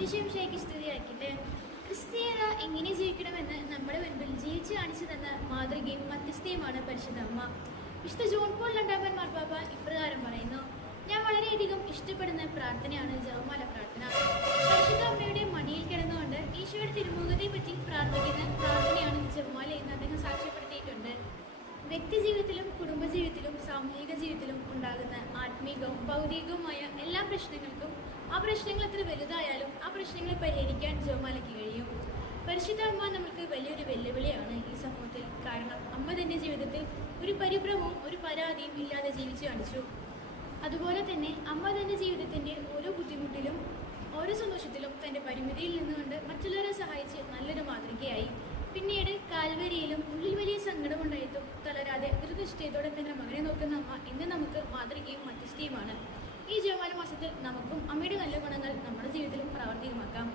ഈശോമിശിഹായ്ക്ക് സ്തുതിയായിരിക്കട്ടെ. ക്രിസ്തീയത എങ്ങനെ ജീവിക്കണമെന്ന് നമ്മുടെ മുൻപിൽ ജീവിച്ചു കാണിച്ചു തന്ന മാതൃകയും മധ്യസ്ഥയുമാണ് പരിശുദ്ധ അമ്മ. വിശുദ്ധ ജോൺ പോൾ രണ്ടാമൻ മാർപ്പാപ്പ ഇപ്രകാരം പറയുന്നു: ഞാൻ വളരെയധികം ഇഷ്ടപ്പെടുന്ന പ്രാർത്ഥനയാണ് ജപമാല പ്രാർത്ഥന. പരിശുദ്ധ അമ്മയുടെ മടിയിൽ കിടന്നുകൊണ്ട് ഈശോയുടെ തിരുമുഖത്തെ പറ്റി പ്രാർത്ഥിക്കുന്ന പ്രാർത്ഥനയാണ് ജപമാല എന്ന് അദ്ദേഹം സാക്ഷ്യപ്പെടുത്തിയിട്ടുണ്ട്. വ്യക്തിജീവിതത്തിലും കുടുംബജീവിതത്തിലും സാമൂഹിക ജീവിതത്തിലും ഉണ്ടാകുന്ന ആത്മീകവും ഭൗതികവുമായ എല്ലാ പ്രശ്നങ്ങൾക്കും ആ പ്രശ്നങ്ങൾ എത്ര വലുതായാലും ആ പ്രശ്നങ്ങളെ പരിഹരിക്കാൻ ജപമാലയ്ക്ക് കഴിയും. പരിശുദ്ധ അമ്മ നമുക്ക് വലിയൊരു വെല്ലുവിളിയാണ് ഈ സമൂഹത്തിൽ. കാരണം അമ്മ തൻ്റെ ജീവിതത്തിൽ ഒരു പരിഭ്രമവും ഒരു പരാതിയും ഇല്ലാതെ ജീവിച്ചു കാണിച്ചു. അതുപോലെ തന്നെ അമ്മ തൻ്റെ ജീവിതത്തിൻ്റെ ഓരോ ബുദ്ധിമുട്ടിലും ഓരോ സന്തോഷത്തിലും തൻ്റെ പരിമിതിയിൽ നിന്നുകൊണ്ട് മറ്റുള്ളവരെ സഹായിച്ച് നല്ലൊരു മാതൃകയായി. പിന്നീട് കാൽവരിയിലും ഉള്ളിൽ വലിയ സങ്കടമുണ്ടായിട്ടും തളരാതെ ദൃഢനിശ്ചയത്തോടെ തന്നെ മകനെ നോക്കുന്ന അമ്മ ഇന്ന് നമുക്ക് മാതൃകയും മധ്യസ്ഥയുമാണ്. ഈ ജപമാല മാസത്തിൽ നമുക്കും അമ്മയുടെ നല്ല ഗുണങ്ങൾ നമ്മുടെ ജീവിതത്തിലും പ്രാവർത്തികമാക്കാം.